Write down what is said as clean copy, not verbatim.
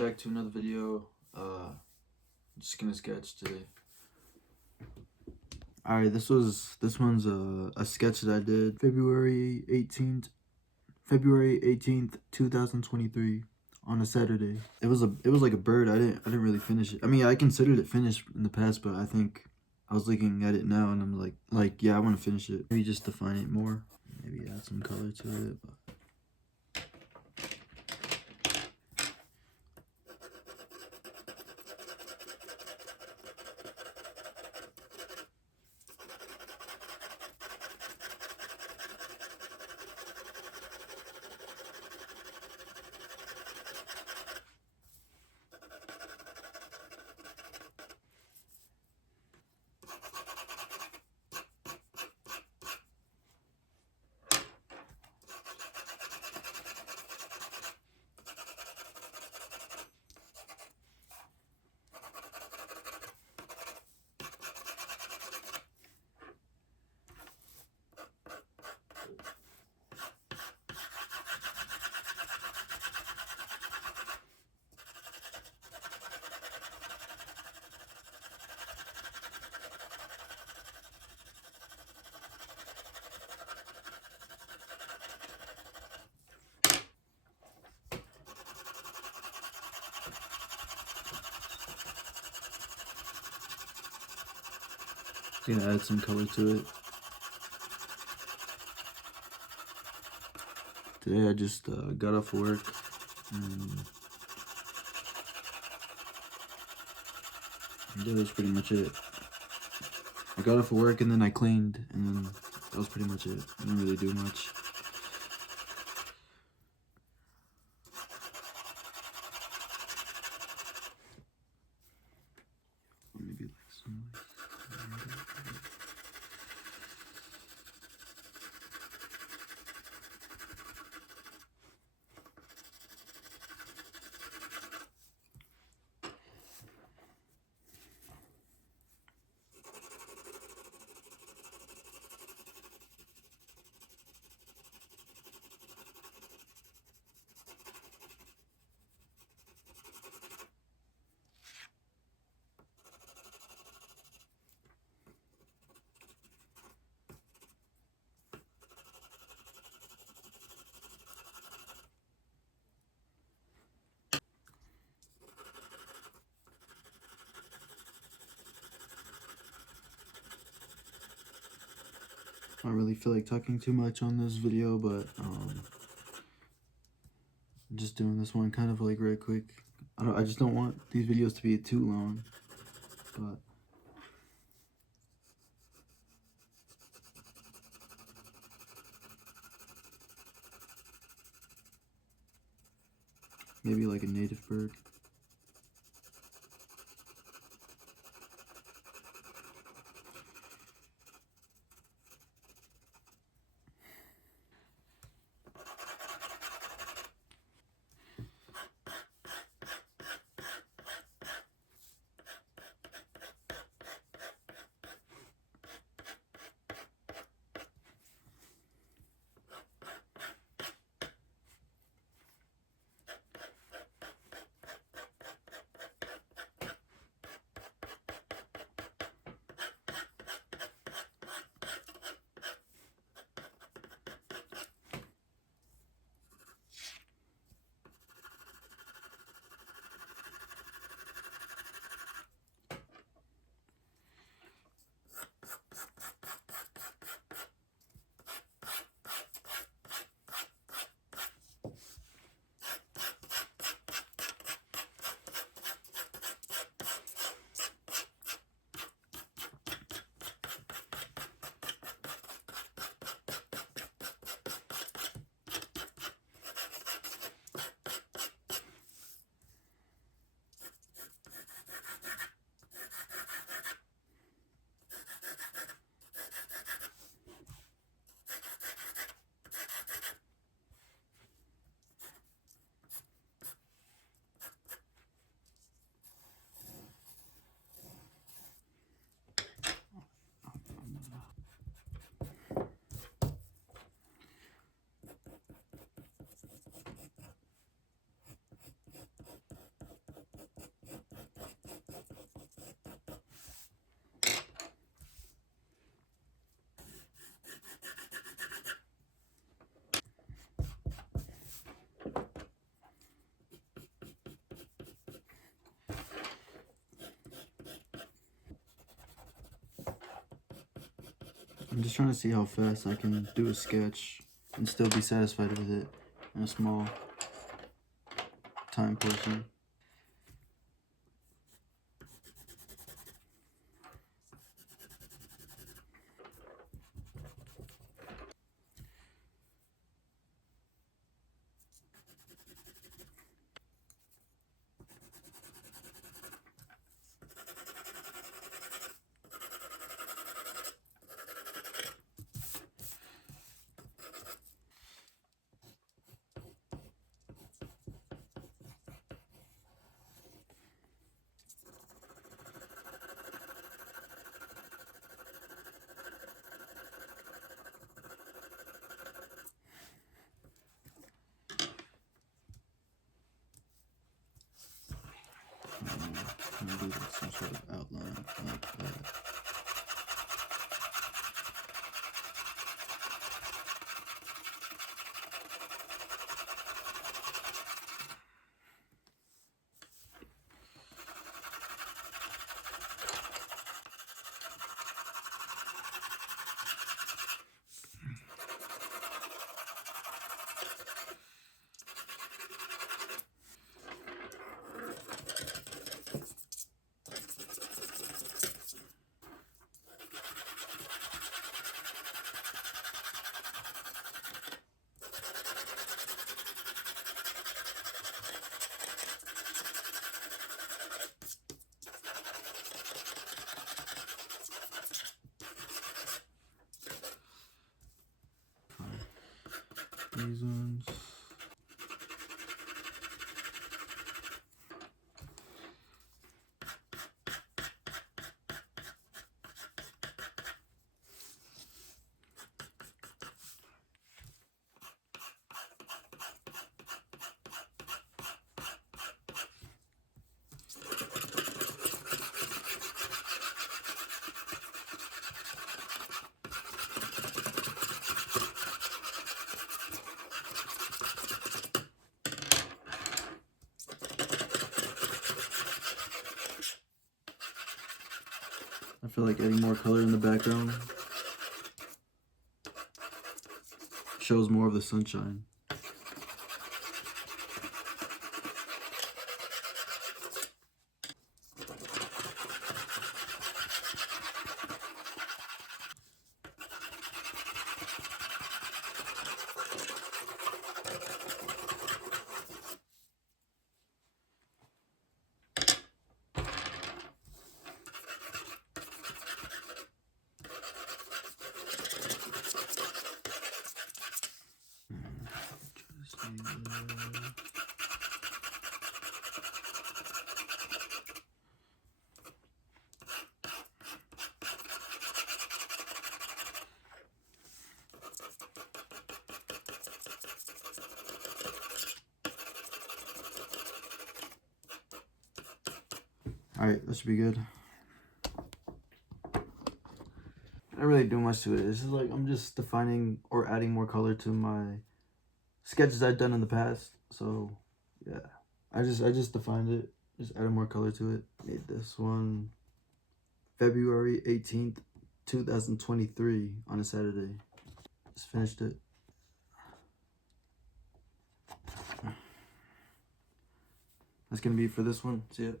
back to another video. I'm just gonna sketch today. Alright, this one's a sketch that I did February 18th, 2023 on a Saturday. It was like a bird. I didn't really finish it. I mean, I considered it finished in the past, but I think I was looking at it now and I'm like yeah, I want to finish it. Maybe just define it more. Maybe add some color to it. But I'm gonna add some color to it. Today I just got off work and yeah, that's pretty much it. I got off work and then I cleaned and then that was pretty much it. I didn't really do much. Maybe like some I don't really feel like talking too much on this video, but I'm just doing this one kind of like right quick. I just don't want these videos to be too long, but maybe like a native bird. I'm just trying to see how fast I can do a sketch and still be satisfied with it in a small time portion. Maybe like some sort of outline like that. These ones. I feel like adding more color in the background shows more of the sunshine. Alright, that should be good. I don't really do much to it. It's just like I'm just defining or adding more color to my sketches I've done in the past. So yeah, I just defined it, just added more color to it. Made this one February 18th, 2023 on a Saturday. Just finished it. That's gonna be it for this one. See ya.